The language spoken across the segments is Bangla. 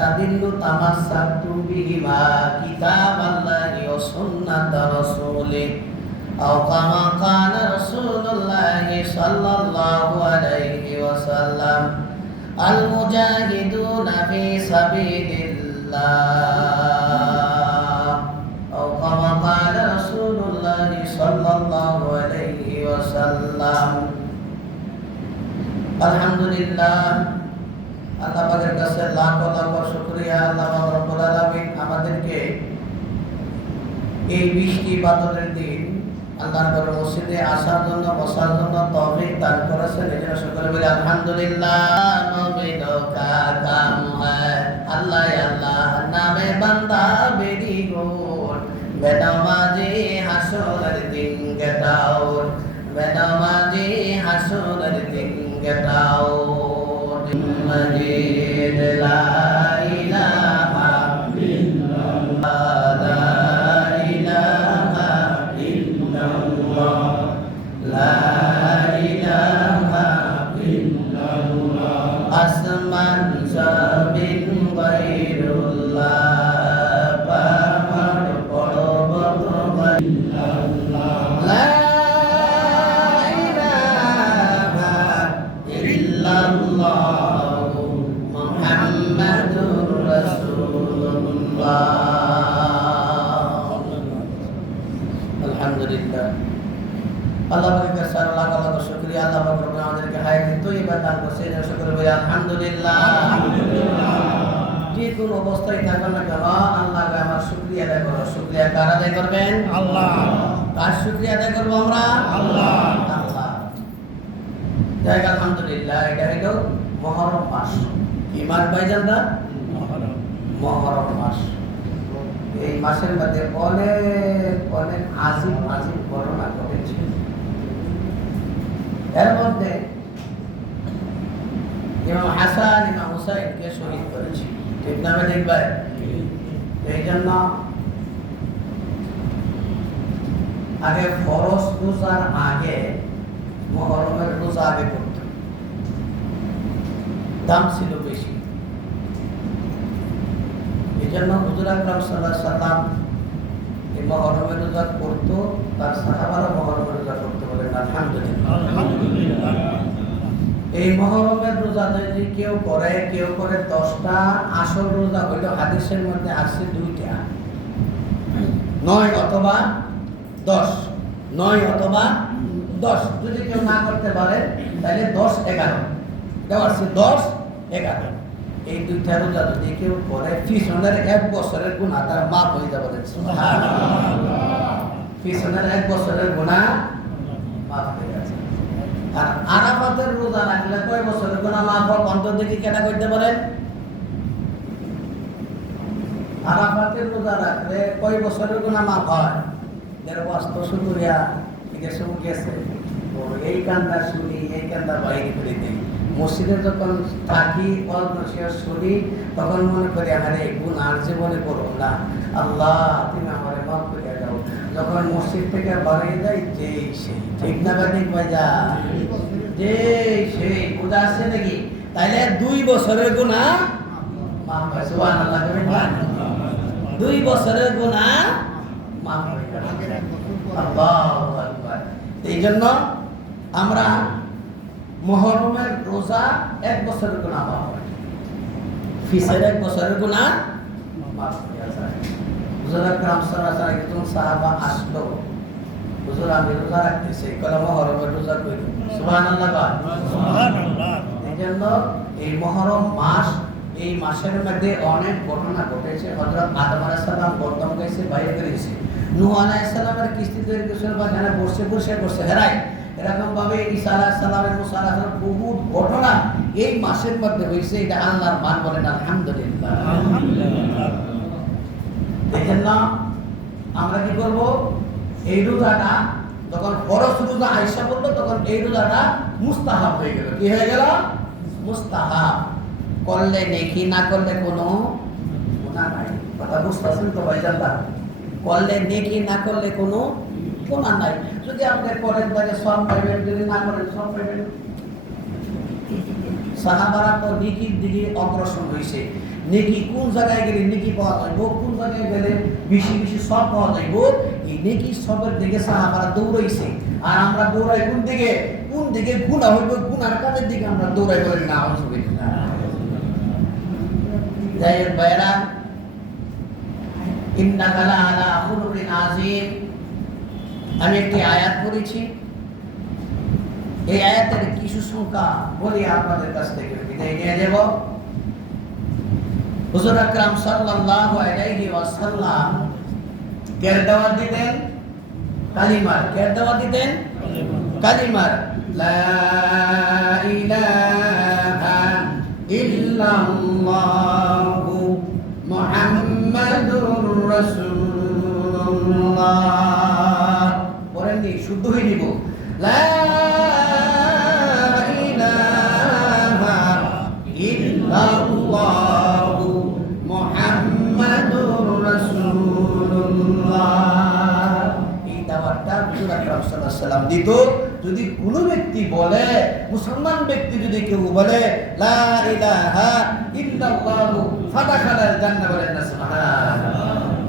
তাদিল্লু তামাসসাকতু বিহিমা কিতাবাল্লাহি ওয়া সুন্নাতা রাসূলিহি আও কামা কানা রাসূলুল্লাহি সাল্লাল্লাহু আলাইহি ওয়াসাল্লাম আল মুজাহিদুনা ফি সাবিলিল্লাহ আও কামা কানা রাসূলুল্লাহি সাল্লাল্লাহু আলাইহি ওয়াসাল্লাম। আলহামদুলিল্লাহ, আল্লাহ পাকের কাছে লাখ লাখ শুকরিয়া। আল্লাহ পাক রব্বুল আলামিন আমাদেরকে এই বৃষ্টি বাদলের দিন আল্লাহর ঘর মসজিদে আসার জন্য বসার জন্য তৌফিক দান করেছেন। এই জন্য সকলে বলি আলহামদুলিল্লাহ। নবীনো কা কাম হ্যায় আল্লাহ আল্লাহ নামে বান্দা বেরি গোর বেনামাজি হাসরের দিন গেটাও বেনামাজি হাসরের দিন গেটাও মজিদ লা ইলাহা ইল্লাল্লাহ লা ইলাহা ইল্লাল্লাহ লা ইলাহা ইল্লাল্লাহ আসমান জমিন গায়রুল্লাহ পাহাড় পর্বত গায়রুল্লাহ লা আলহামদুলিল্লাহ। আল্লাহ পাকের কাছে লাখ লাখ শুকরিয়া। আল্লাহ পাক আমাদেরকে হায়াত তৈয়বা দান করেছেন। শুকর বলি আলহামদুলিল্লাহ। যে কোন অবস্থায় থাকবেন না কেন আল্লাহকে আমার শুকরিয়া আদায় করো। শুকরিয়া কার আদায় করবেন? আল্লাহ। কার শুকরিয়া আদায় করবো আমরা? আল্লাহ। আল্লাহ। যাই হোক আলহামদুলিল্লাহ, এটা হলো মুহররম মাস। কি মাস ভাইজানরা? মুহররম মাস। এই মাসের মধ্যে অনেক অনেক আজিব আজিব ঘটনা ঘটেছে। এর মধ্যে ইমাম হাসান ইমাম হুসাইনকে শহীদ করেছে। ঠিক না দেখবে? এই জন্য আগে ফরজ রোজার আগে মুহররমের রোজা আগে করত, দাম ছিল বেশি। এই জন্য হুজুর আকরাম সাল্লাল্লাহু আলাইহি সাল্লাম এই মুহররমের রোজা করতো, তার সাহাবারা মুহররমের রোজা করতে বলেন আলহামদুলিল্লাহ। এই মুহররমের রোজা যদি কেউ করে 10টা, আসল রোজা হইল হাদিসের মধ্যে আছে 2টা, 9 অথবা 10, 9 অথবা 10। যদি কেউ না করতে পারে তাহলে 10, 11 দেওয়া আছে, 10, 11। এই 2টা রোজা যদি কেউ করে পিছনের 1 বছরের গুনাহ তার মাফ হয়ে যাবে। পিছনের 1 বছরের গুনাহ মাফ হয়ে যাবে। আর আরাফাতের রোজা রাখলে কয় বছরের গুনাহ মাফ হয়? অন্তর দিকে কেনা করতে পারেন? আরাফাতের রোজা রাখলে কয় বছরের গুনাহ মাফ হয়? এর বাস্তব শুকরিয়া গেছে এই কান্দা শুনি, এই কান্দা বাইরে করে দিই। মসজিদে যখন থাকি শুনি তখন মনে করি আরে গুনাহ আর জীবনে করব না, আল্লাহ তুমি আমারে মাফ করে দাও। যখন মসজিদ থেকে বাড়িয়ে যাই যে সেই, ঠিক না ঠিক ভাইজা? যে সেই বুঝা আছে নাকি? তাইলে 2 বছরের গুনাহ মাফ হয়। সুবহানাল্লাহ। 2 বছরের গুনাহ মাফ হয়। আল্লাহু আকবার। এই জন্য আমরা মুহররমের রোজা 1 বছরের গুনাহ মাফ হয়, ফিসের 1 বছরের গুনাহ মাফ হয়ে যায়। হুজুর আকরাম সাল্লাল্লাহু আলাইহি ওয়াসাল্লাম একজন সাহাবা আসলো, হুজুর আমি রোজা রাখতেছি, কলা মুহররমের রোজা করি। সুবহানাল্লাহ। সুবহানাল্লাহ। এই জন্য এই মুহররম মাস, এই মাসের মধ্যে অনেক ঘটনা ঘটেছে। হযরত আদম আলাইহিস সালাম প্রথম গাইছে বাইরে করেছে, নূহ আলাইহিস সালামের কিস্তি তৈরি করেছিল বা জানা বসে হেরাই। এরকম ভাবে ঈসা আলাইহিস সালামের, মুসা আলাইহিস সালামের বহু ঘটনা এই মাসের মধ্যে হয়েছে। এটা আল্লাহর মান, বলেন আলহামদুলিল্লাহ। আলহামদুলিল্লাহ। এই জন্য আমরা কি করব? এই রোজাটা যখন ফরজ রোজা আয়েশা বললো তখন এই রোজাটা মুস্তাহাব হয়ে গেল। কি হয়ে গেল? মুস্তাহাব। করলে নেকি, না করলে কোনো গুনাহ নাই। কথা বুঝতেছেন তো ভাইজান? করলে নেকি, না করলে কোনো গুনাহ নাই। যদি আপনি করেন তাহলে সব পাইবেন, যদি না করেন সব পাইবেন। সাহাবারা তো নেকির দিকে অগ্রসর হয়েছে। নেকি কোন জায়গায় গেলে নেকি পাওয়া যাইব, কোন জায়গায় গেলে বেশি বেশি সব পাওয়া যাইব, এই নেকি সবের দিকে সাহাবারা দৌড়াইছে। আর আমরা দৌড়াই কোন দিকে? কোন দিকে গুনাহ হইব, গুনার কাজের দিকে আমরা দৌড়াই বলি না। যাই হোক ভাইরা, ইন্নাকা লাআলা খুলুকিন আযীম, আমি একটি আয়াত পড়েছি। এই আয়াতের কিছু সংখ্যা বলি আপনাদের কাছ থেকে বিদায় নিয়ে দেব। হুজুর আকরাম সাল্লাল্লাহু আলাইহি ওয়াসাল্লাম কের দাওয়াত দিতেন? কালিমার। কের দাওয়াত দিতেন? কালিমার। লা ইলাহা ইল্লাল্লাহু মুহাম্মাদুর রাসূলুল্লাহ। পড়েন নি, শুদ্ধ হয়ে নিব। লা ইলাহা ইল্লাল্লাহু মুহাম্মাদুর রাসূলুল্লাহ। এই দাওয়াতটা হুজুর আকরাম সাল্লাল্লাহু আলাইহি ওয়াসাল্লাম দিত। যদি কোনো ব্যক্তি বলে, মুসলমান ব্যক্তি যদি কেউ বলে লা ইলাহা ইল্লাল্লাহু ফাদাখালাল জান্নাহ, বলেন না সুবহানাল্লাহ।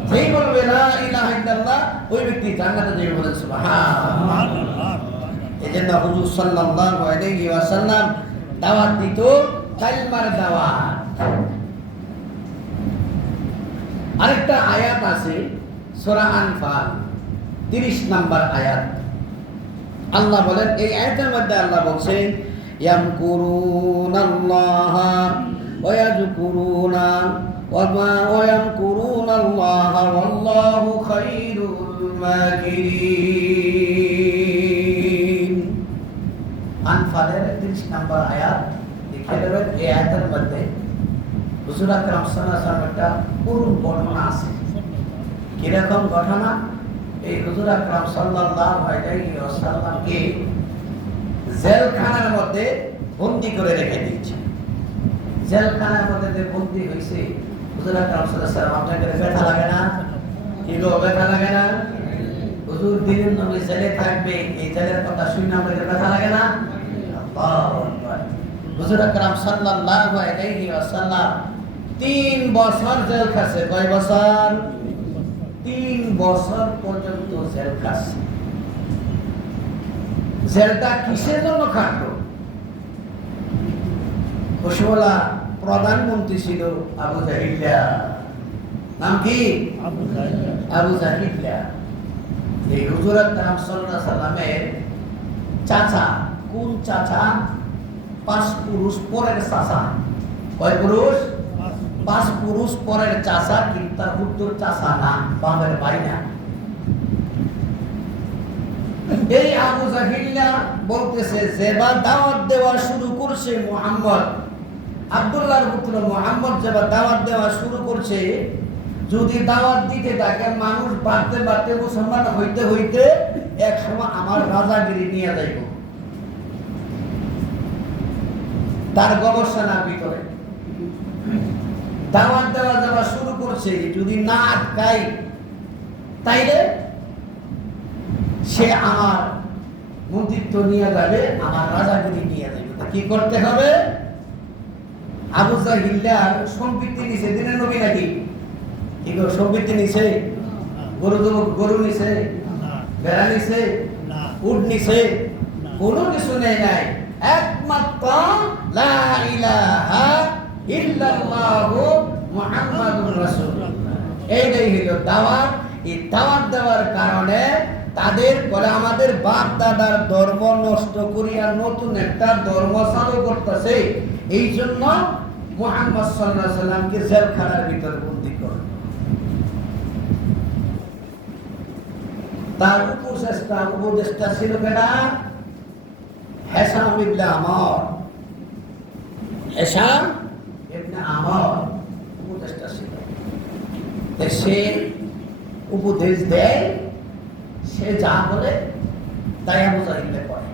যেই বলবে লা ইলাহা ইল্লাল্লাহ, ওই ব্যক্তি জান্নাতে যাবে, বলেন সুবহানাল্লাহ। এজন্য হুজুর সাল্লাল্লাহু আলাইহি ওয়াসাল্লাম দাওয়াত দিত, কালিমার দাওয়াত। আরেকটা আয়াত আছে সূরা আনফাল 30 নম্বর আয়াত। আল্লাহ বলেন, এই আয়াতের মধ্যে আল্লাহ বলছেন ইয়ামকুরুনাল্লাহা ওয়া ইয়াযকুরুনা ওয়া ইয়ামকুরুনাল্লাহা ওয়াল্লাহু খায়রুল মাকিরিন। আনফালের 30 নম্বর আয়াত দেখে নেবেন। এই আয়াতের মধ্যে হুজুর আকরাম সাল্লাল্লাহু আলাইহি ওয়াসাল্লাম একটা পুরো ঘটনা আছে। কিরকম ঘটনা? এই হুজুর আকরাম সাল্লাল্লাহু আলাইহি ওয়াসাল্লামকে জেলখানার মধ্যে বন্দী করে রেখে দিয়েছে। জেলখানার মধ্যে যে বন্দী হয়েছে, হুজুর আকরাম সাল্লাল্লাহু আলাইহি ওয়াসাল্লাম, আপনাদের ব্যথা লাগে না? কি গো, ব্যথা লাগে না? হুজুর দিনের নবী জেলে থাকবে, এই জেলের কথা শুনে আমাদের ব্যথা লাগে না? আল্লাহু আকবার। হুজুর আকরাম সাল্লাল্লাহু আলাইহি ওয়াসাল্লাম 3 বছর জেল খাটছে। কয় বছর? 3 বছর পর্যন্ত জেল খাটছে। জেলটা কিসের জন্য খাটলো? খুশওয়ালা প্রধানমন্ত্রী ছিল আবু জাহিল্লা। নাম কি? আবু জাহিল্লা। এই হুজুর আকরাম সাল্লাল্লাহু আলাইহি ওয়াসাল্লামের চাচা। কোন চাচা? 5 পুরুষ পরের চাচা। কয় পুরুষ? 5 পুরুষ পরের চাচা, কিন্তু তার উত্তর চাচা না, বাপের ভাই না। এই আবু জাহিল্লা বলতেছে, যেবার দাওয়াত দেওয়া শুরু করছে মুহাম্মদ, আব্দুল্লাহর পুত্র মুহাম্মদ যেবার দাওয়াত দেওয়া শুরু করছে, যদি দাওয়াত দিতে থাকে মানুষ বাড়তে বাড়তে মুসলমান হইতে হইতে এক সময় আমার রাজাগিরি নিয়ে যাইব। তার গবেষণার ভিতরে দাওয়াত দেওয়া যাওয়া শুরু করছে, যদি না আটকাই তাইলে সে আমার মন্ত্রিত্ব নিয়ে যাবে, আমার রাজাগিরি নিয়ে যাবে। কি করতে হবে? আবু জাহিল্লার সম্পত্তি নিছে দিনের নবী নাকি? কি গো, সম্পত্তি নিছে? গরু নিছে, ভেড়া নিছে, উট নিছে? কোনো কিছু নেই নাই, একমাত্র লা ইলাহা ইল্লাল্লাহু মুহাম্মাদুর রাসূলুল্লাহ। এইটাই হলো দাওয়াত। এই দাওয়াত দেওয়ার কারণে তাদের বলে আমাদের বাপ দাদার ধর্ম নষ্ট করিয়া নতুন একটা ধর্ম চালু করতেছে। এই জন্য মুহাম্মদ সাল্লাল্লাহু আলাইহি ওয়াসাল্লামকে জেলখানার ভিতর বন্দী করে। তার উপদেষ্টা ছিল কেডা? হিশাম ইবনে আমর। হিশাম ইবনে আমর উপদেষ্টা ছিল। সে উপদেশ দেয়, সে যা বলে তাই আবু জাহিল করে।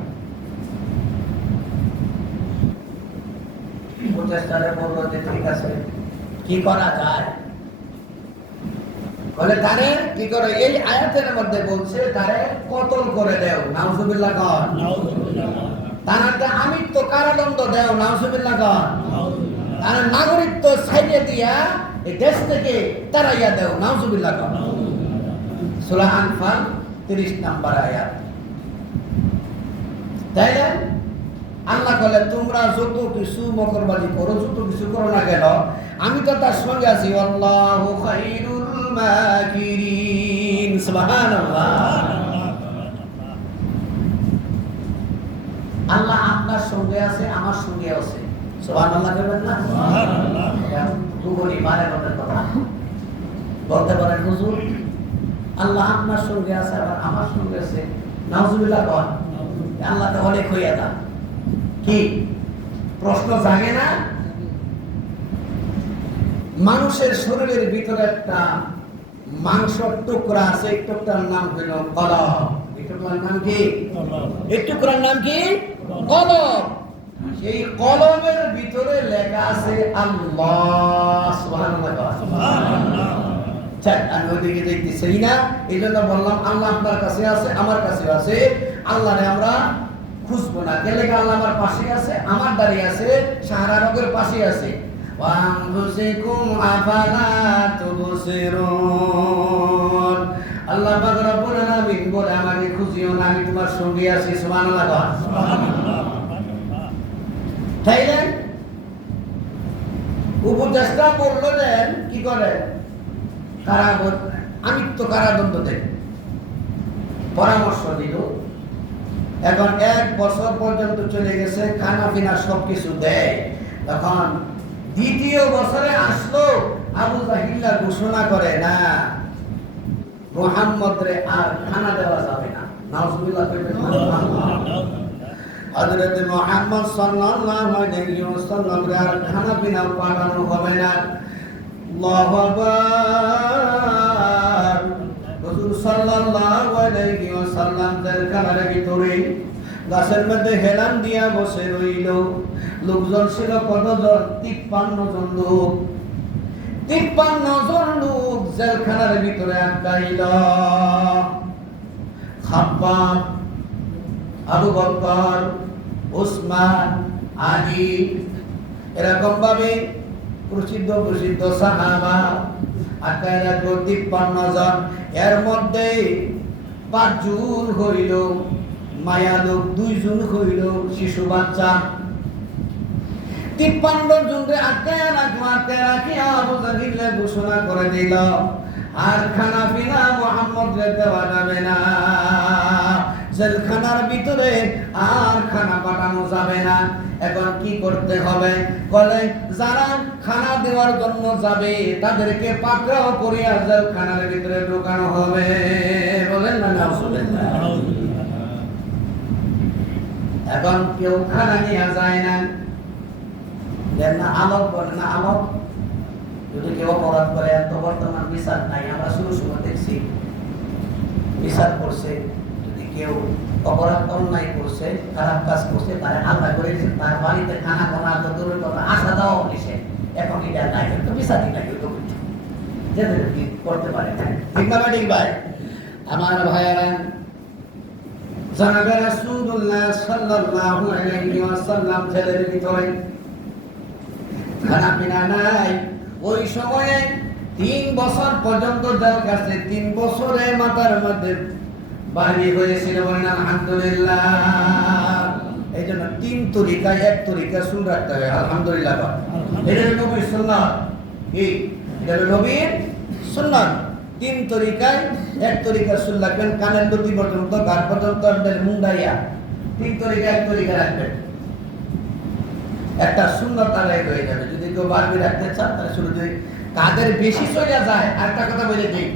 উপদেষ্টারে বলল যে ঠিক আছে, কি করা যায়? বলে তারে কি করে? এই আয়াতের মধ্যে বলছে তারে কতল করে দেও, নাউজুবিল্লাহ কর। তার আমি তো কারাদণ্ড দেও, নাউজুবিল্লাহ কর। আর নাগরিকত্ব ছাইড়ে দিয়া এই দেশ থেকে তারাইয়া দেও, নাউজুবিল্লাহ। সূরা আনফাল 30 নম্বর আয়াত। তাই না? আল্লাহ বলে তোমরা যত কিছু মকরবাজি করো, যত কিছু করো না কেন, আমি তো তার সঙ্গে আছি। আল্লাহু খায়রুল মাকিরিন, সুবহানাল্লাহ। আল্লাহ আপনার সঙ্গে আছে, আমার সঙ্গে আছে, সুবহানাল্লাহ বলবেন না? সুবহানাল্লাহ। দুগুনি মানে কথা বলতে পারেন হুজুর, আল্লাহ আপনার সঙ্গে আছে আবার আমার সঙ্গে আছে, নাউজুবিল্লাহ কন। আল্লাহ তো অনেক হইয়া দা কি প্রশ্ন জাগে না? মানুষের শরীরের ভিতরে একটা মাংসের টুকরা আছে, এই টুকরার নাম হইল কলব। এই টুকরার নাম কি? এই টুকরার নাম কি? কলব। সেই কলবের ভিতরে লেখা আছে আল্লাহ, সুবহানাল্লাহ, সুবহানাল্লাহ। আমি ওইদিকে দেখতেছি না, এই জন্য বললাম আল্লাহ আপনার কাছে আছে, আমার কাছে আছে। আল্লাহরে আমরা খুঁজবো না, গেলে আল্লাহ আমার পাশে আছে, আমার দাঁড়িয়ে আছে, সাহারা রোগের পাশে আছে। আল্লাহ পাক রব্বুল আলামিন বলে আমাকে খুঁজিও না, আমি তোমার সঙ্গে আছি, সুবহানাল্লাহ। তাই না? উপদেষ্টা বললো দেন কি করে কারাদণ্ড দেন, পরামর্শ দিল। এখন 1 বছর পর্যন্ত চলে গেছে, খানা পিনা সবকিছু দেয়। তখন 2য় বছরে আসলো, আবু জাহিল্লা ঘোষণা করে না, মুহাম্মদ রে আর খানা দেওয়া যাবে না, নাউজুবিল্লাহ। হযরত মুহাম্মদ সাল্লাল্লাহু আলাইহি ওয়াসাল্লাম রে আর খানা পিনা পাঠানো হবে না। আল্লাহু আকবার। রাসূল সাল্লাল্লাহু আলাইহি ওয়াসাল্লাম জেলখানার ভিতরে গাছের মধ্যে হেলান দিয়া বসে রইল। লোকজন ছিল কতজন? 53 জন লোক। 53 জন লোক জেলখানার ভিতরে আটকাইল। খাব্বাব, আবু বকর, উসমান, আলী, এরকম ভাবে প্রসিদ্ধ সাহাবা আটকায় রাখলো 53 জন। এর মধ্যে 5 জন হইল মায়া লোক, 2 জন হইল শিশু বাচ্চা। 53 জনকে আটকায় রাখিয়া আবু জাহিল ঘোষণা করে দিল, আর খানা পিনা মুহাম্মদ রে দেওয়া যাবে না, জেলখানার ভিতরে আর খানা পাঠানো যাবে না। এখন কি করতে হবে? বলে যারা খানা দেওয়ার জন্য যাবে তাদেরকে পাকড়াও করিয়া জেলখানার ভিতরে ঢোকানো হবে। বলেন না নাউজুবিল্লাহ। এখন কেউ খানা নিয়ে যায় না, দেন না আলোক, বলে না আলোক। যদি কেউ অপরাধ করে, এত বর্তমান বিচার নাই, আমরা শুরু দেখছি বিচার করছে। যদি কেউ অপরাধ অন্যায় করছে, খারাপ কাজ করছে, তারা আলাদা করে দিয়েছে, তার বাড়িতে খানা খানা তো দূরের কথা, আসা দেওয়া নিষেধ। এখন এটা নাই, তো বিচারই নাই, ওই তো যেতে করতে পারে। ঠিক না ঠিক ভাই? আমার ভাইয়েরা, জানাবে রাসূলুল্লাহ সাল্লাল্লাহু আলাইহি ওয়াসাল্লাম জেলের ভিতরে খানা পিনা নাই। ওই সময়ে 3 বছর পর্যন্ত জেল কাটছে। 3 বছরে মাথার মধ্যে বাড়ি হয়েছিল, বলেন আলহামদুলিল্লাহ। এই জন্য 3 তরিকায় 1 তরিকা শুন রাখতে হবে, আলহামদুলিল্লাহ। এটা হলো নবীর সুন্নাত। কি? এটা হলো নবীর সুন্নাত। 3 তরিকায় 1 তরিকা শুন রাখবেন, কানের লতি পর্যন্ত, গাল পর্যন্ত, আপনার মুন্ডাইয়া। 3 তরিকা 1 তরিকা রাখবেন, একটা সুন্নাত আদায় হয়ে যাবে। যদি কেউ বাড়ি রাখতে চান তাহলে শুরু, যদি কাদের বেশি চলে যায়, আরেকটা কথা বলে দিই,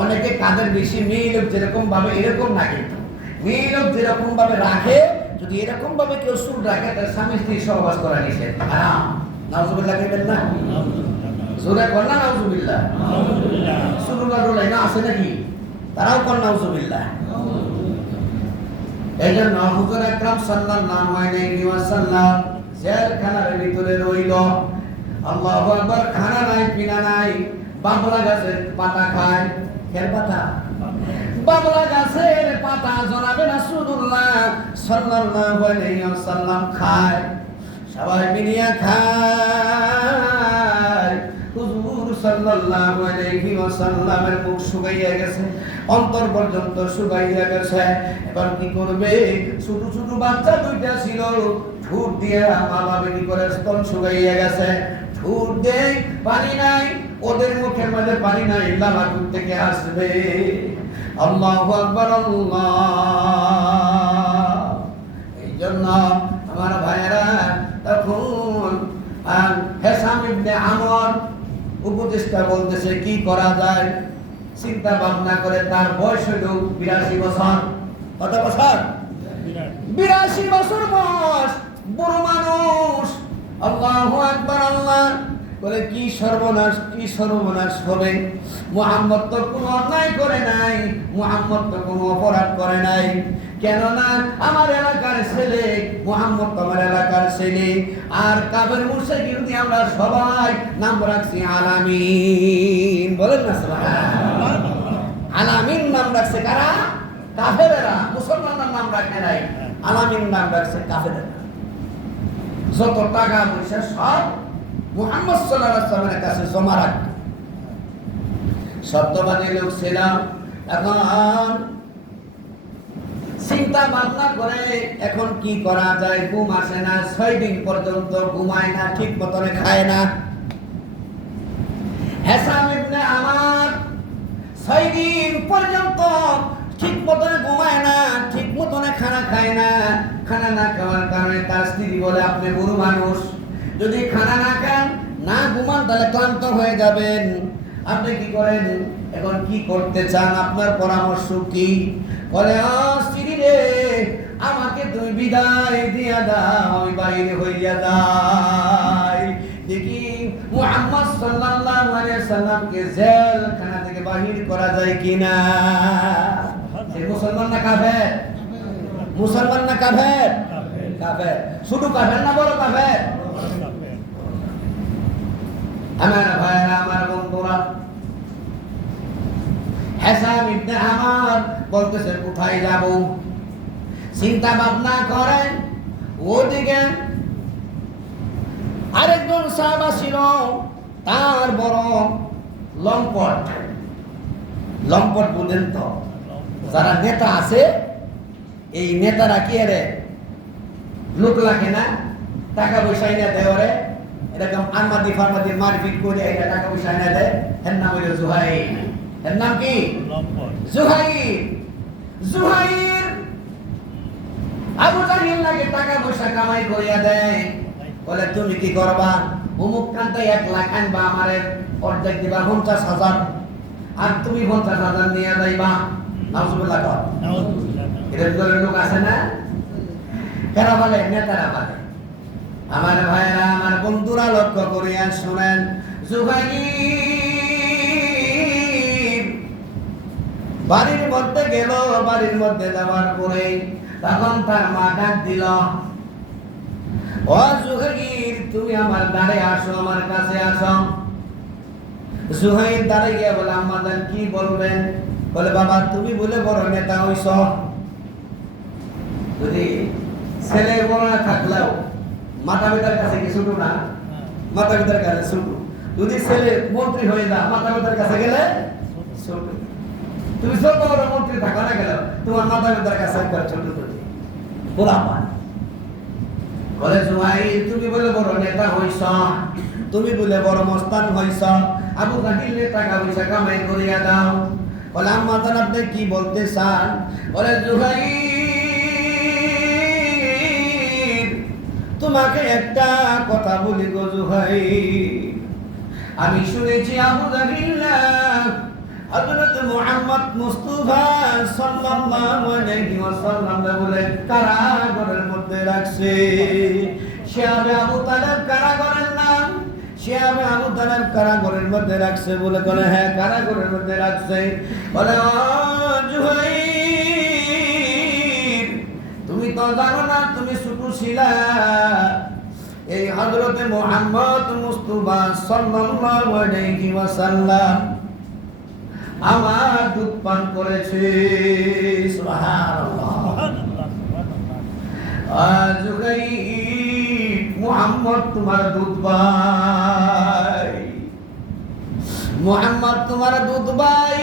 অনেকে কাদের বেশি, মেয়ে লোক যেরকম ভাবে এরকম না, কিন্তু মেয়ে লোক যেরকম ভাবে রাখে, যদি এরকম ভাবে কেউ চুল রাখে তার স্বামী স্ত্রী সহবাস করা নিষেধ, হারাম। নাউজুবিল্লাহ কইবেন না? জোরে কর না নাউজুবিল্লাহ। সুন্নাত রোলাই না আছে নাকি? তারাও কর নাউজুবিল্লাহ। এইজন্য হুজুর আকরাম সাল্লাল্লাহু আলাইহি ওয়াসাল্লাম জেলখানার ভিতরে রইল। আল্লাহু আকবার। খানা নাই, পিনা নাই, বাবলা গাছের পাতা খায়। খের পাতা, বাবলা গাছের পাতা জনাবে রাসূলুল্লাহ সাল্লাল্লাহু আলাইহি ওয়াসাল্লাম খায়। সবাই মিলিয়া খায়। হুজুর সাল্লাল্লাহু আলাইহি ওয়াসাল্লামের মুখ শুকাইয়া গেছে, অন্তর পর্যন্ত শুকাইয়া গেছে। এবার কি করবে? ছোট ছোট বাচ্চা দুইটা ছিল, ঠোঁট দিয়ে মা বাবা কি করে স্তন শুকাইয়া গেছে, ঠোঁট দেয় পানি নাই, ওদের মুখের মধ্যে পানি নাই, লালা থেকে আসবে। আল্লাহু আকবার আল্লাহ। এই জন্য আমার ভাইয়েরা, তখন হেসাম ইবনে আমর উপদেষ্টা বলতেছে কি করা যায়। চিন্তা ভাবনা করে, তার বয়স হইল 82 বছর। কত বছর? 82 বছর বয়স, বড় মানুষ। আল্লাহু আকবার আল্লাহ। বলে কি সর্বনাশ, কি সর্বনাশ হবে। মুহাম্মদ তো কোনো অন্যায় করে নাই, মুহাম্মদ তো কোনো অপরাধ করে নাই, কেননা আমার এলাকার ছেলে, মুহাম্মদ তো আমার এলাকার ছেলে। আর কাফের মুশরিক দিয়ে আমরা সবাই নাম রাখছি আলামিন। বলেন না সুবহানাল্লাহ। আলামিন নাম রাখছে কারা? কাফেরেরা। মুসলমানদের নাম রাখে নাই, আলামিন নাম রাখছে কাফেরেরা। যত টাকা পয়সা সব মুহাম্মদ সাল্লাল্লাহু আলাইহি ওয়াসাল্লামের কাছে জমা রাখত। সত্যবাদী লোক ছিলাম। এখন চিন্তা ভাবনা করে এখন কি করা যায়, ঘুম আসে না, 6 দিন পর্যন্ত ঘুমায় না, ঠিক মতনে খায় না। হেসাম ইবনে আমার 6 দিন পর্যন্ত ঠিক মতনে ঘুমায় না, ঠিক মতনে খানা খায় না। খানা না খাওয়ার কারণে তার স্ত্রী বলে, আপনি বুড়ো মানুষ, যদি খানা না খান, না ঘুমান, তাহলে ক্লান্ত হয়ে যাবেন। আপনি কি করেন? এখন কি করতে চান? আপনার পরামর্শ কি? বলে, স্ত্রী রে, আমাকে তুমি বিদায় দিয়া দাও, আমি বাইরে হইয়া যাই, দেখি মুহাম্মদ সাল্লাল্লাহু আলাইহি ওয়াসাল্লামকে জেলখানা থেকে বাহির করা যায় কিনা। সে মুসলমান না কাফের? মুসলমান না কাফের? কাফের। শুধু কাফের না, বড় কাফের। আমার ভাইরা, আমার বন্ধুরা, হেসাম ইবনে আমার বলতেছে কোথায় যাব। চিন্তা ভাবনা করেন, ওদিকে আরেকজন সাহাবা ছিল, তার বড় লম্পট। লম্পট বুঝেন তো? যারা নেতা আছে, এই নেতারা কি রে লোক লাগে না, টাকা পয়সা এনে দেয়, ওরে এরকম আনমাদি ফারমাদি মারপিট করে এটা টাকা পয়সা এনে দেয়। এর নাম হইল জুহাইর। এর নাম কি? জুহাইর। জুহাইর আবু জাহিল লাগে টাকা পয়সা কামাই করিয়া দেয়। বলে, তুমি কি করবা? অমুক কান্তে 1 লাখ আনবা, আমারে অর্ধেক দিবা 50,000, আর তুমি 50,000 নিয়ে যাইবা। নাউজুবিল্লাহ কর। এরকম লোক আছে না? কারা বলে? নেতারা বলে। আমার ভাইরা, আমার বন্ধুরা, লক্ষ্য করিয়া শুনেন। জুহাইর বাড়ির মধ্যে গেল। বাড়ির মধ্যে যাওয়ার পরে তখন তার মা ডাক দিল, ও জুহাইর, তুমি আমার দ্বারে আসো, আমার কাছে আসো। জুহাইর দ্বারে গিয়ে বলে, আম্মা জান কি বলবেন? বলে, বাবা, তুমি বলে বড় নেতা হইছ, যদি ছেলে বড় না থাকলেও মাতা পিতার কাছে কি ছোট না? মাতা পিতার কাছে ছোট। যদি ছেলে মন্ত্রী হয়ে যা, মাতা পিতার কাছে গেলে ছোট। তুমি যত বড় মন্ত্রী থাকো না গেল, তোমার মাতা পিতার কাছে একবার ছোট ছোট বলা হয়। বলে, জুহাইর, তুমি বলে বড় নেতা হইছ, তুমি বলে বড় মস্তান হইছ, আবু জাহিল টাকা পয়সা কামাই করিয়া দাও। বলে, আম্মা জান আপনি কি বলতে চান? বলে, জুহাইর, তোমাকে একটা কথা বলি গো জুহাইর, আমি শুনেছি আবু জাহিল হযরত মুহাম্মদ মুস্তাফা সাল্লাল্লাহু আলাইহি ওয়াসাল্লাম বলে কারাগারের মধ্যে রাখছে। সে আবু তালেব কারাগারের নাম, সে আবু তালেব কারাগারের মধ্যে রাখছে বলে বলে, হ্যাঁ কারাগারের মধ্যে রাখছে। বলে, ও জুহাইর, তুমি তো জানো না, তুমি ছোট ছিলা, এই হযরত মুহাম্মদ মুস্তাফা সাল্লাল্লাহু আলাইহি ওয়াসাল্লাম আমার দুধ পান করেছে। সুবহানাল্লাহ। জুহাইর মুহাম্মদ তোমার দুধ ভাই, মুহাম্মদ তোমার দুধ ভাই।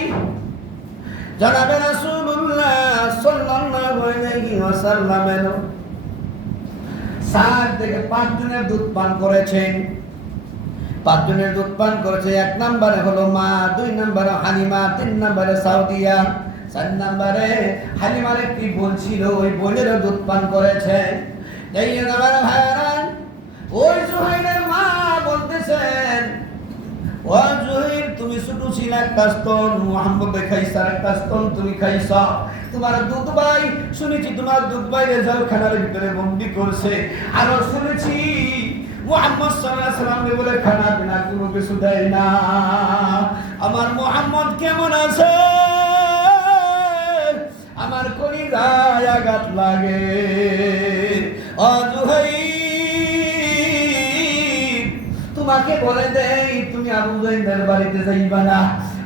জনাবে রাসূলুল্লাহ সাল্লাল্লাহু আলাইহি ওয়াসাল্লামের 4 থেকে 5 জনের দুধ পান করেছেন। 5 জনের দুধ পান করেছে। 1 নম্বরে হলো মা, 2 নম্বরে হালিমা, 3 নম্বরে সাউদিয়া, 4 নম্বরে হালিমার একটি বোন ছিল, ওই বোনেরও দুধ পান করেছে। এই আমার ভাইরা, ওই জুহাইরের মা বলতেছেন, ও জুহাইর তুমি ছোট ছিল, একটা স্তন মুহাম্মদ খাইছা, একটা স্তন তুমি খাইছা। তোমার দুধ ভাই শুনেছি তোমার দুধ ভাই জেলখানার ভিতরে বন্দী করছে। আরো শুনেছি মুহাম্মদ সাল্লাল্লাহু আলাইহি ওয়াসাল্লাম বলে খানা পিনা কোনো কিছু দেয় না। আমার মুহাম্মদ কেমন আছে? আমার কলিজায় আঘাত লাগে। ও জুহাইর, তোমাকে বলে দেই তুমি আবু জাহিলের বাড়িতে যাইবা না।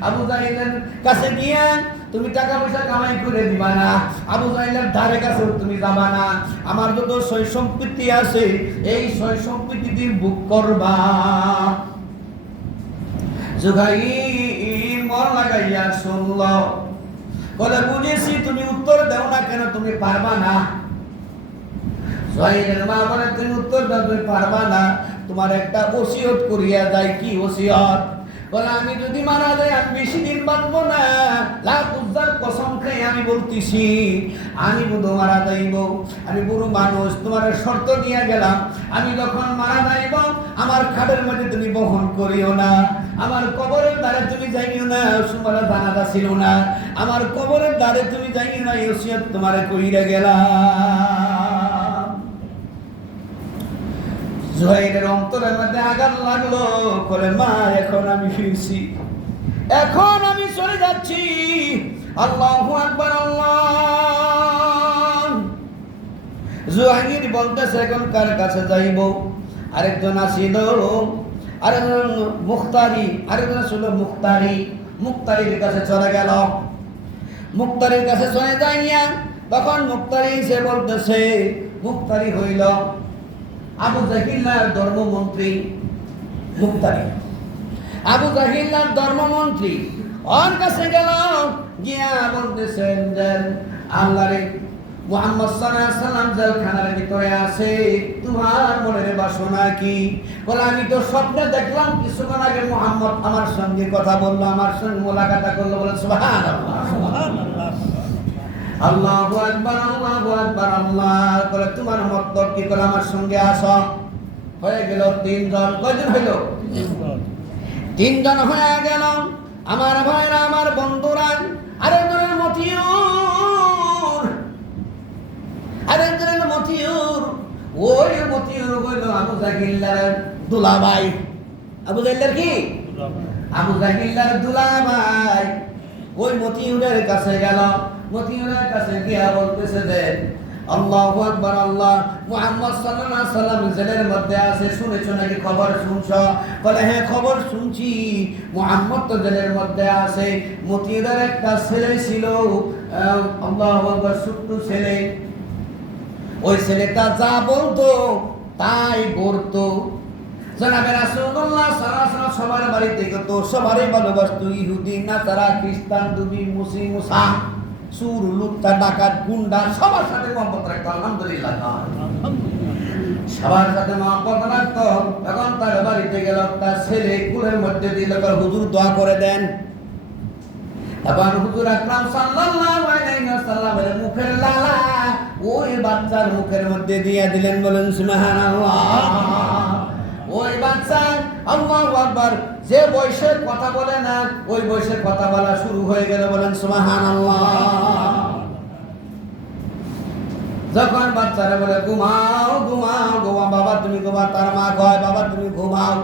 আবু জাহিলের কাছে গিয়ে তুমি টাকা পয়সা কামাই করে দিবা না। আবু জাহিলের ধারে কাছে তুমি যাবা না। আমার যত সয় সম্পত্তি আছে এই সয় সম্পত্তি তুমি বুক করবা। জুহাইর মন লাগাইয়া শুনল, বলে বুঝেছি তুমি উত্তর দাও না কেন, তুমি পারবা না। জুহাইরের মা বলে তুমি উত্তর দাও, তুমি পারবা না, তোমার একটা ওসিয়ত করিয়া যাই। কি ওসিয়ত? বলে আমি যদি মারা যাই আমি বেশি দিন বাঁচবো না। লাত উজ্জার কসম খাই আমি বলতেছি, আমি বুধ মারা যাইব, আমি বুড়ো মানুষ, তোমার শর্ত নিয়ে গেলাম, আমি যখন মারা যাইব আমার খাটের মধ্যে তুমি বহন করিও না, আমার কবরের দ্বারে তুমি যাইও না। তোমার জানাজা ছিল না, আমার কবরের দ্বারে তুমি যাইও না, এই ওসিয়ত তোমারে কইরা গেলাম। জুহাইরের অন্তরের মধ্যে আঘাত লাগলো, করে মা এখন আমি ফিরছি, এখন আমি চলে যাচ্ছি। আল্লাহু আকবার, আল্লাহ। জুহাইর বলতেছে এখন কার কাছে যাইব? আরেকজন আসিল, আরেকজন মুখতারি, আরেকজন ছিল মুখতারি। মুখতারির কাছে চলে গেল। মুখতারির কাছে চলে যাইয়া তখন মুখতারি সে বলতেছে, মুখতারি হইল আবু জাহিল্লার ধর্মমন্ত্রী। মুখতারি আবু জাহিল্লার ধর্মমন্ত্রী। ওর কাছে গেল, গিয়া বলতেছেন যে আল্লাহরে মুহাম্মদ সাল্লাল্লাহু আলাইহি ওয়াসাল্লাম জেলখানার ভিতরে আছে, তোমার মনের বাসনা কি? বলে আমি তো স্বপ্নে দেখলাম কিছুক্ষণ আগে মুহাম্মদ আমার সঙ্গে কথা বললো, আমার সঙ্গে মোলাকাত করলো। বলে সুবহানাল্লাহ, সুবহানাল্লাহ, আল্লাহু আকবার, আল্লাহু আকবার, আল্লাহ। বলে তোমার মতলব কি? করে আমার সঙ্গে আসো। হয়ে গেল 3 জন। কয়জন হইল? 3 জন হয়ে গেল। আমার ভাইরা, আমার বন্ধুরা, আরেকজনের মতিউর, আরেকজনের মতিউর। ওই মতিউর হইল আবু জাহিল্লার দুলাভাই। আবু জাহিল্লার কি? আবু জাহিল্লার দুলাভাই। ওই মতিউরের কাছে গেল। মতিউরের কাছে গিয়া বলতেছে যে আল্লাহু আকবার, আল্লাহ, মুহাম্মদ সাল্লাল্লাহু আলাইহি ওয়াসাল্লাম জেলের মধ্যে আছে, শুনেছো নাকি? খবর শুনছো? বলে হ্যাঁ খবর শুনছি, মুহাম্মদ তো জেলের মধ্যে আছে। মতিউরের একটা ছেলে ছিল, আল্লাহু আকবার, ছোট্ট ছেলে। ওই ছেলেটা যা বলতো তাই করতো। জনাবে রাসূলুল্লাহ সাল্লাল্লাহু আলাইহি ওয়াসাল্লাম সবার বাড়িতে গেত, সবারই ভালোবাসতো। ইহুদি, নাসারা, খ্রিস্টান, দুবি, মুসলিম, মুসা, সুর, লুচ্চা, ডাকাত, গুন্ডা, সবার সাথে মহব্বত রাখতো। আলহামদুলিল্লাহ, সবার সাথে মহব্বত রাখতো। তখন তার বাড়িতে গেল, তার ছেলে কুলের মধ্যে দিল, হুজুর দোয়া করে দেন। তখন হুজুর আকরাম সাল্লাল্লাহু আলাইহি ওয়াসাল্লামের মুখের লালা ওই বাচ্চার মুখের মধ্যে দিয়ে দিলেন। বলেন সুবহানাল্লাহ। ওই বাচ্চা আল্লাহু আকবার যে বয়সে কথা বলে না, ওই বয়সে কথা বলা শুরু হয়ে গেল। বলেন সুবহানাল্লাহ। যখন বাচ্চারা বলে ঘুমাও ঘুমাও ঘুমা, বাবা তুমি ঘুমা, তার মা কয় বাবা তুমি ঘুমাও।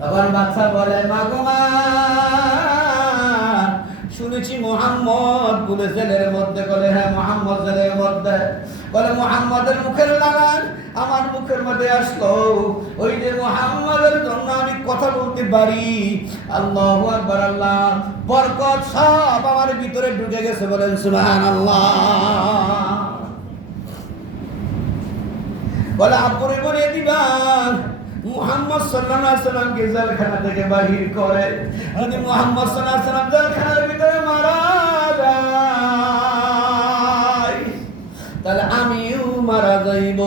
তখন বাচ্চা বলে মা ঘুমা, শুনেছি মুহাম্মদ বলে জেলের মধ্যে। বলে হ্যাঁ মুহাম্মদ জেলের মধ্যে। বলে মুহাম্মদের মুখের লাগান আমার মুখের মধ্যে আসলো, ওই যে মুহাম্মদের জন্য আমি কথা বলতে পারি। আল্লাহু আকবার, আল্লাহ, বরকত সব আমার ভিতরে ঢুকে গেছে। বলেন সুবহানাল্লাহ। বলে আব্বুরে বলে দিবা মুহাম্মদ সাল্লাল্লাহু আলাইহি সাল্লামকে জেলখানা থেকে বাহির করে, যদি মুহাম্মদ সাল্লাল্লাহু আলাইহি সাল্লাম জেলখানার ভিতরে মারা যায় তাহলে আমিও মারা যাইব।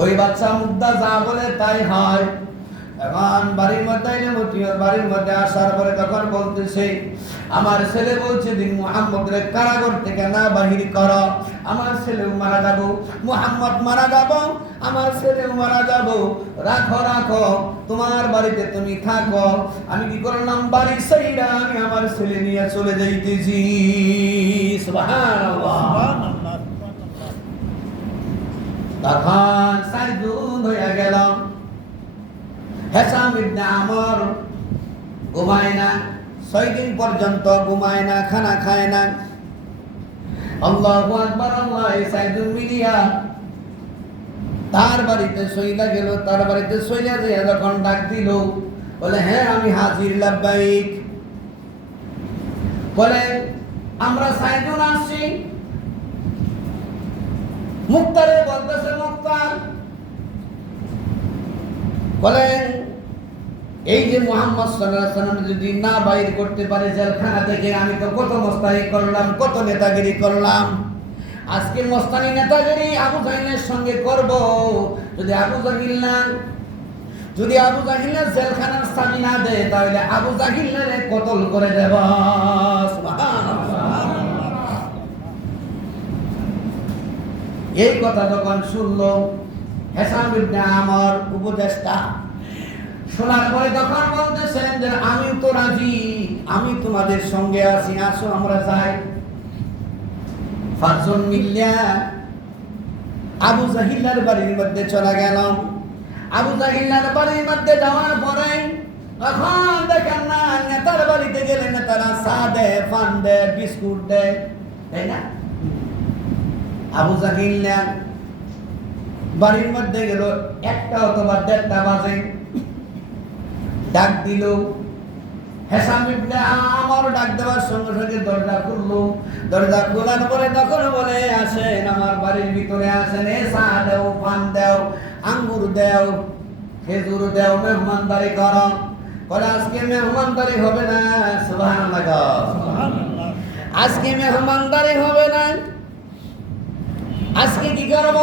ওই বাচ্চা মুদ্দা যা বলে তাই হয়। এখন বাড়ির মধ্যে বাড়ির মধ্যে আসার পরে তখন বলতেছে, আমার ছেলে বলছে দিন মুহাম্মদের কারাগার থেকে না বাহির করো, আমার ছেলেও মারা যাবো, মুহাম্মদ মারা যাবো, আমার ছেলেও মারা যাবো, রাখো রাখো তোমার বাড়িতে তুমি থাকো। আমি কি করলাম, বাড়ি সাইরা আমি আমার ছেলে নিয়ে চলে যাইতেছি। সুবহানাল্লাহ। তখন 4 দিন হয়ে গেল, হেসাম ইবনে আমর ঘুমায় না, 6 দিন পর্যন্ত ঘুমায় না, খানা খায় না। আল্লাহু আকবার, আল্লাহ। 4 দিন মিলিয়া তার বাড়িতে সইলা গেল, তার বাড়িতে সইলা যায় যখন ডাক দিল, বলে হ্যাঁ আমি হাজির, লাব্বাইক। বলে আমরা 4 দিন আসছি। মুক্তারে বলতেছে, মুক্তার বলেন এই যে মুহাম্মদ সাল্লাল্লাহু আলাইহি ওয়াসাল্লাম যদি না বাইর করতে পারে জেলখানা থেকে, আমি তো কত মস্তানি করলাম, কত নেতাগিরি করলাম, আজকে মস্তানি নেতাগিরি আবু জাহিলের সঙ্গে করব। যদি আবু জাহিল জেলখানার চাবি না দেয় তাহলে আবু জাহিলের কতল করে দেব। সুবহানাল্লাহ। এই কথা যখন শুনলো হেসাম ইবনে আমর উপদেষ্টা, শোনার পরে তখন বলতেছেন যে আমি তো রাজি, আমি তোমাদের সঙ্গে আছি, আসো আমরা যাই। 5 জন মিল্লা আবু জাহিলের বাড়ির মধ্যে চলে গেলাম। আবু জাহিলের বাড়ির মধ্যে যাওয়ার পরে তখন দেখেন না, নেতার বাড়িতে গেলে নেতারা চা দেয়, পান দেয়, বিস্কুট দেয়, তাই না? আবু জাহিল বাড়ির মধ্যে গেল, 1টা অথবা 1:30 বাজে, ডাক দিল। হেসাম ইবনে আমর ডাক দেওয়ার সঙ্গে সঙ্গে দরজা খুললো। দরজা খোলার পরে তখন বলে, আসেন আমার বাড়ির ভিতরে আসেন, চা দেও, পান দেও, আঙ্গুর দেও, খেজুর দেও, মেহমানদারি করো। বলে আজকে মেহমানদারি হবে না। সুবহানাল্লাহ। আজকে মেহমানদারি হবে না। আজকে কি করব?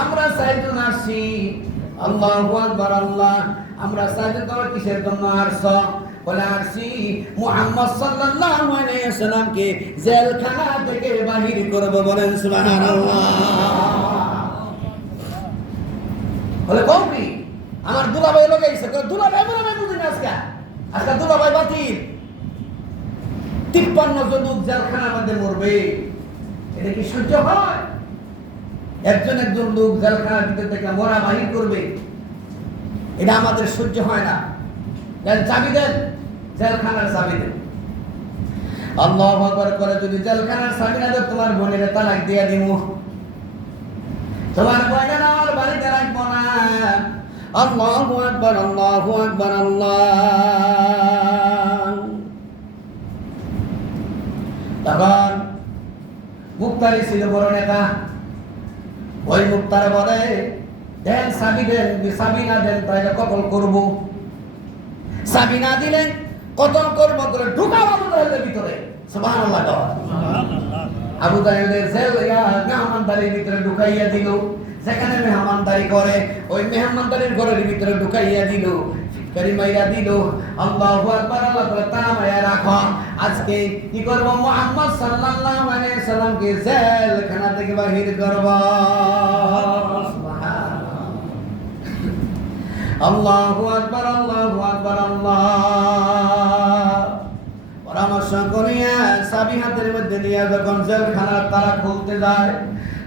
আমরা 4 জন আসছি। আল্লাহু আকবার, আল্লাহ। আমরা 4 জন তোমরা কিসের জন্য আসছো? বলে আসছি মুহাম্মদ সাল্লাল্লাহু আলাইহি ওয়াসাল্লামকে জেলখানা থেকে বাহির করব। বলেন সুবহানাল্লাহ। বলে কৌকি আমার দুলাভাই লাগাইছে, দুলাভাই বুঝিনা আজকে দুলাভাই বাতিল। 53 জন লোক জেলখানার মধ্যে মরবে, এটা কি সহ্য হয়? একজন লোক জেলখানার ভিতর থেকে মরা বাহির করবে, এটা আমাদের সহ্য হয় না। দেন চাবি দেন, জেলখানার চাবি দেন। আল্লাহু আকবার করে যদি জেলখানার চাবি না দেন, তোমার বোনের তালাক দিয়ে দিব, তোমার বোনের আমার বাড়িতে রাখবো না। আল্লাহু আকবার, আল্লাহু আকবার, আল্লাহ। তখন মুক্তারি ছিল বড় নেতা। ওই মুক্তার বলে, দেন চাবি দেন, চাবি না দেন তাহলে কতল করব, চাবি না দিলেন কতল করব করে ঢুকাও আবু জাহেলের ভিতরে। সুবহানাল্লাহ। আবু জাহেলের মেহমানদারির ভিতরে ঢুকাইয়া দিল। যেখানে মেহমানদারি করে ওই মেহমানদারির ঘরের ভিতরে ঢুকাইয়া দিল, কারিমাইয়া দিল। আল্লাহু আকবার, আল্লাহ বলে তামায়া রাখো। আজকে কি করব? মুহাম্মদ সাল্লাল্লাহু আলাইহি ওয়াসাল্লামকে জেলখানা থেকে বাহির করব। সুবহানাল্লাহ। আল্লাহু আকবার, আল্লাহু আকবার, আল্লাহ। পরামর্শ করিয়া চাবি হাতের মধ্যে নিয়ে যখন জেলখানার তালা খুলতে যায়,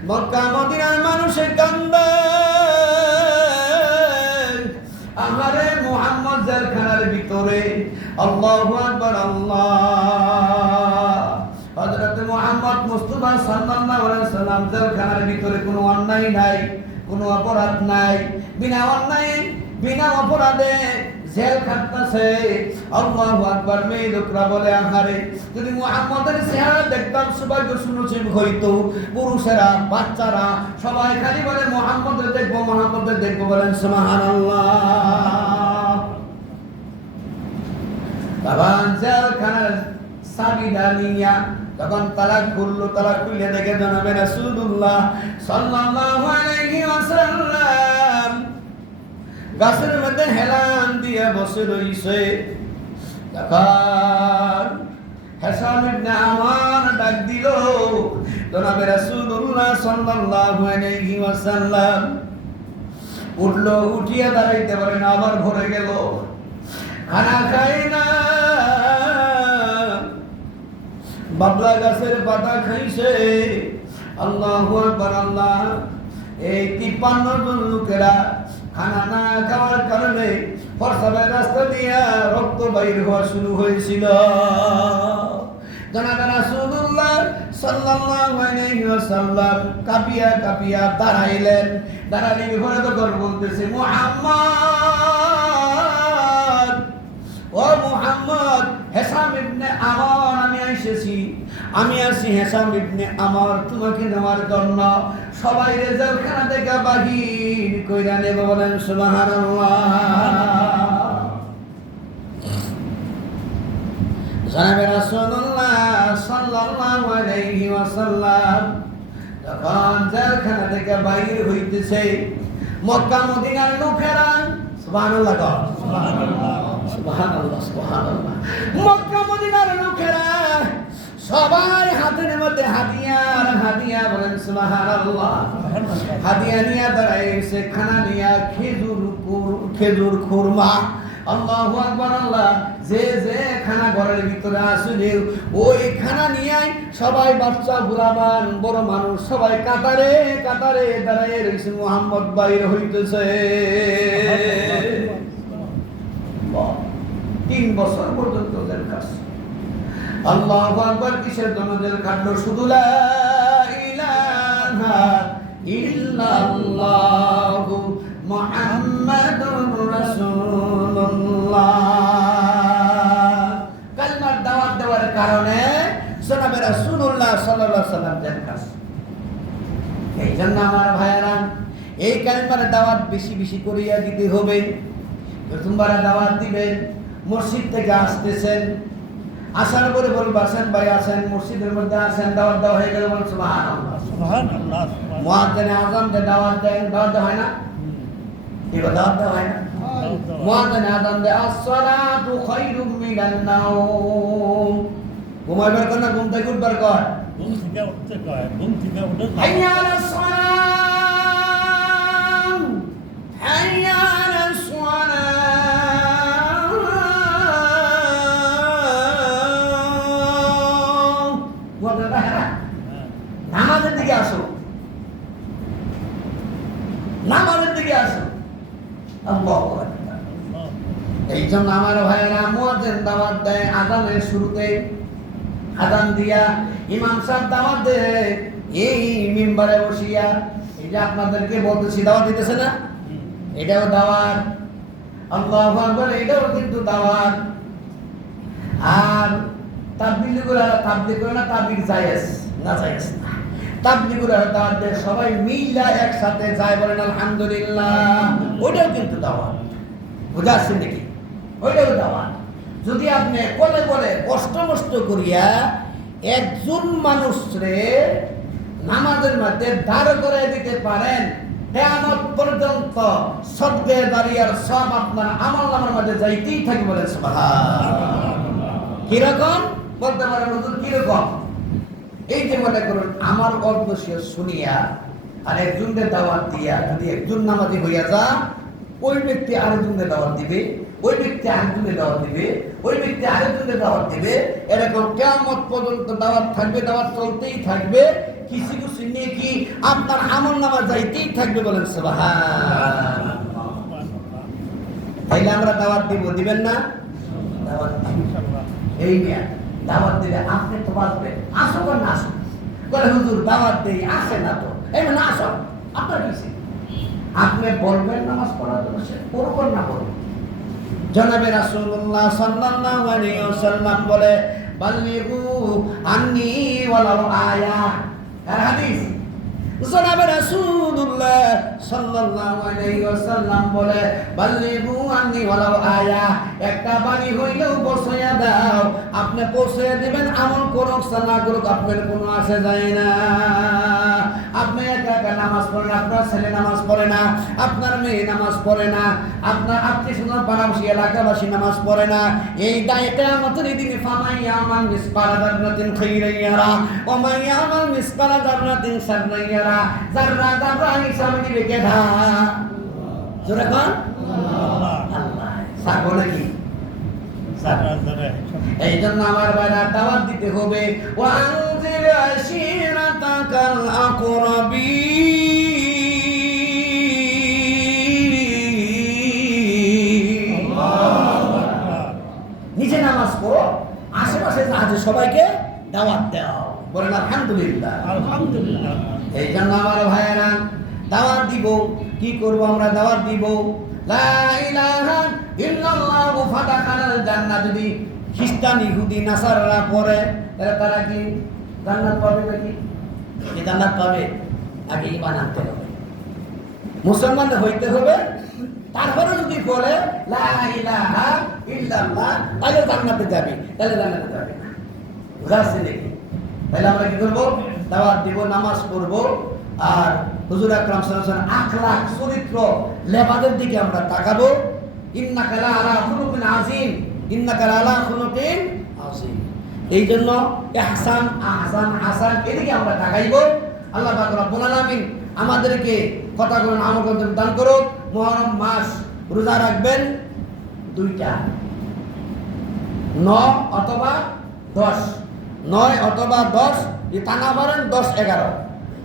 মক্কা মদিনার মানুষের কান্দে, আমারে মুহাম্মদ জেলখানার ভিতরে। আল্লাহু আকবার, আল্লাহ। হযরত মুহাম্মদ মুস্তাফা সাল্লাল্লাহু আলাইহি ওয়াসাল্লাম জেলখানার ভিতরে কোনো অন্যায় নাই, কোনো অপরাধ নাই, বিনা অন্যায় বিনা অপরাধে জেল খাটতাছে। আল্লাহু আকবার। মেয়ে লোকরা বলে আহারে যদি মুহাম্মদের চেহারা দেখতাম সৌভাগ্য সুনসিব হইতো। পুরুষেরা বাচ্চারা সবাই খালি বলে মুহাম্মদের দেখবো মুহাম্মদের দেখবো, বলেন সুবহানাল্লাহ। বাবা জেলখানার চাবিটা নিয়া তখন তালা খুললো, তালা খুলে দেখে জানাবে রাসূলুল্লাহ সাল্লাল্লাহু আলাইহি ওয়াসাল্লাম গাছের মধ্যে হেলান দিয়ে বসে রইছে। তখন হিশাম ইবনে আমার ডাক দিল, জনাবে রাসূলুল্লাহ সাল্লাল্লাহু আলাইহি ওয়াসাল্লাম। উঠলো, উঠিয়া দাঁড়াইতে পারে না, আবার ভরে গেল, খানা খাই না, বাবলা গাছের পাতা খাইছে। আল্লাহু আকবার। আল্লাহ, এই 53 জন লোকেরা খানা না খাওয়ার কারণে প্রস্রাবের রাস্তা দিয়া রক্ত বাইর হওয়া শুরু হয়েছিল। জনাবে রাসূলুল্লাহ সাল্লাল্লাহু আলাইহি ওয়াসাল্লাম কাঁপিয়া কাঁপিয়া দাঁড়াইলেন। দাঁড়ালে ঘরে তখন বলতেছে, মুহাম্মদ, ও মুহাম্মদ, হিশাম ইবনে আমার আমি এসেছি, আমি আছি হিশাম ইবনে আমার তোমাকে নেওয়ার জন্য। সবাই জেলখানা থেকে বাহির কইরা নেব, বলেন সুবহানাল্লাহ। জনাবে রাসূলুল্লাহ সাল্লাল্লাহু আলাইহি ওয়াসাল্লাম যখন জেলখানা থেকে বাহির হইতেছে, মক্কা মদিনার লোকেরা সুবহানাল্লাহ সুবহানাল্লাহ সুবহানাল্লাহ সুবহানাল্লাহ, মক্কা মদিনার লোকেরা সবাই হাতের মধ্যে হাতিয়ার, হাতিয়া, বলেন সুবহানাল্লাহ। হাতিয়া নিয়ে দাঁড়াইছে, খানা নিয়া খেজুর খুরমা। আল্লাহু আকবার। আল্লাহ, যে যে খানা ঘরের ভিতরে আসলে ওই খানা নিয়ে সবাই বাচ্চা বুড়াবান বড় মানুষ সবাই কাতারে কাতারে দাঁড়ায় রয়েছে। মুহাম্মদ বাইর হইতেছে। 3 বছর পর্যন্ত জেল খাটছে। আল্লাহু আকবার। কিসের জন্য জেল খাটলো? শুধু লা ইলাহা ইল্লাল্লাহু মুহাম্মাদুর রাসূলুল্লাহ কালিমার দাওয়াত দেওয়ার কারণে জনাবে রাসূলুল্লাহ সাল্লাল্লাহু আলাইহি ওয়াসাল্লাম জেল খাটছে। এই জন্য আমার ভাইয়েরা, এই কালিমার দাওয়াত বেশি বেশি করিয়া দিতে হবে। তোমরা দাওয়াত দিবেন, মসজিদ থেকে আসতেছেন, আসার পরে বলবো আসেন ভাই আসেন, মসজিদের মধ্যে আসেন, দাওয়াত দেওয়া হয়ে গেল, বলেন সুবহানাল্লাহ সুবহানাল্লাহ। মুয়াজ্জিনে আযান দেয়, দাওয়াত দেয়, দাওয়াত দেওয়া হয় না? কি দাওয়াত দেওয়া হয় না? মুয়াজ্জিনে আযান দেয়, আসসালাতু খায়রুম মিনান নাওম। ঘুমাইবার কর না, ঘুম থেকে উঠবার কর? ঘুম থেকে উঠতে কয়, ঘুম থেকে উঠে হাইয়া আলাস সালাম, হাইয়া আলাস সালাম। নামাজের দিকে আসো, নামাজের দিকে আসো। আল্লাহু আকবার। এই জন্য আমার ভাইয়েরা, মুয়াজ্জিন দাওয়াত দেয় আযানের শুরুতে, আযান দিয়া ইমাম সাহেব দাওয়াত দেয় এই মিম্বারে বসিয়া। এই যে আপনাদেরকে বলতেছি দাওয়াত দিতেছে না, এটাও দাওয়াত। আল্লাহু আকবার। এটাও কিন্তু দাওয়াত। আর তাবলীগ করে না, তাবলীগ জায়েজ না, জায়েজ না। তাবলীগুরা দাওয়াত দেয়, সবাই মিলা একসাথে যায়, বলেন আলহামদুলিল্লাহ। ওইটাও কিন্তু দাওয়াত। বুঝাচ্ছেন নাকি? ওইটাও দাওয়াত। যদি আপনি বলে বলে কষ্ট মষ্ট করিয়া একজন মানুষরে নামাজের মধ্যে দাঁড় করে দিতে পারেন, কিয়ামত পর্যন্ত সদকে দাঁড়িয়ার সব আপনার আমলনামার মধ্যে যাইতেই থাকবে, বলেন সুবহানাল্লাহ। কিরকম বলতে পারেন হুজুর? কিরকম? এই যে মনে করুন আমার অর্ধশিয়া শুনিয়া আর একজনকে দাওয়াত দিয়া যদি একজন নামাজি হইয়া যা, ওই ব্যক্তি আরেকজনকে দাওয়াত দিবে, ওই ব্যক্তি আরেকজনকে দাওয়াত দিবে, ওই ব্যক্তি আরেকজনকে দাওয়াত দিবে, এরকম কিয়ামত পর্যন্ত দাওয়াত থাকবে, দাওয়াত চলতেই থাকবে। কিছু কিছু নিয়ে কি আপনার আমলনামা যাইতেই থাকবে, বলেন সুবহানাল্লাহ। তাইলে আমরা দাওয়াত দিব, দিবেন না? দাওয়াত এই নিয়ে দাওয়াত দিলে আপনি তো বাঁচবেন। আসো বা না আসো, বলে হুজুর দাওয়াত দেই, আসে না তো, এই না আসো, আপনার কিছু আপনি বলবেন নামাজ পড়ার জন্য, সে পড়বেন না পড়বেন, জনাবে রাসূলুল্লাহ সাল্লাল্লাহু আলাইহি ওয়াসাল্লাম বলে বাল্লিগু আন্নি ওয়ালাউ আয়া। আর হাদিস জনাবে রাসূলুল্লাহ সাল্লাল্লাহু আলাইহি ওয়াসাল্লাম বলে বাল্লিগু আন্নি ওয়ালাউ আয়া, একটা বাণী হইলেও পৌঁছায়া দাও। আপনি পৌঁছায়া দিবেন, আমল করুক না করুক আপনার কোনো আসে যায় না। আপনি একা একা নামাজ পড়েন, আপনার ছেলে নামাজ পড়ে না, আপনার মেয়ে নামাজ পড়ে না, আপনার আত্মীয় স্বজন পাড়াবাসী এলাকাবাসী নামাজ পড়ে না। এই দায় কিয়ামতের দিনে ফামান ইয়ামাল মিসকালা যাররাতিন খাইরান ইয়ারা ওয়া মান ইয়ামাল মিসকালা যাররাতিন শাররান ইয়ারা। যাররা যাররা হিসাব দিবে কেডা? জোরে কোন? আল্লাহ। আল্লাহ। সাকো নাকি? যারা যারা এই জন্য আমার ভাইরা দাওয়াত দিতে হবে। ওয়ানজির আশিরাতাকাল আকরাবিন। নিজে নামাজ পড়ো, আশেপাশে যা আছে সবাইকে দাওয়াত দাও। বলেন আলহামদুলিল্লাহ। আলহামদুলিল্লাহ। এই জন্য আমার ভাইয়েরা দাওয়াত দিব। কি করব আমরা? দাওয়াত দিব লা ইলাহা ইল্লাল্লাহু ফাদাখালাল জান্নাহ। যদি খ্রিস্টান ইহুদি নাসারারা পড়ে তাহলে তারা কি জান্নাত পাবে নাকি? কি জান্নাত পাবে? আগে ঈমান আনতে হবে, মুসলমান হইতে হবে, তারপরে যদি বলে লা ইলাহা ইল্লাল্লাহ তাহলে জান্নাতে যাবে, তাহলে জান্নাতে যাবে না। বুঝাচ্ছে নাকি? তাহলে আমরা কি করবো? দাওয়াত দিব, নামাজ পড়বো, আর হুজুর আকরাম সাল্লাল্লাহু আলাইহি ওয়াসাল্লাম আখলাক চরিত্র লেবাদের দিকে আমরা তাকাবো। ইন্নাকা লা আলা খুলুকিন আযীম, ইন্নাকা লা আলা খুলুকিন আযীম। এই জন্য ইহসান আহসান হাসান এদিকে আমরা তাকাইবো। আল্লাহ পাক রব্বুল আলামিন আমাদেরকে কথাগুলো আমল করতে দান করুক। মুহররম মাস রোজা রাখবেন দুইটা, 9 অথবা 10, 9 অথবা 10, টানা পারেন 10, 11।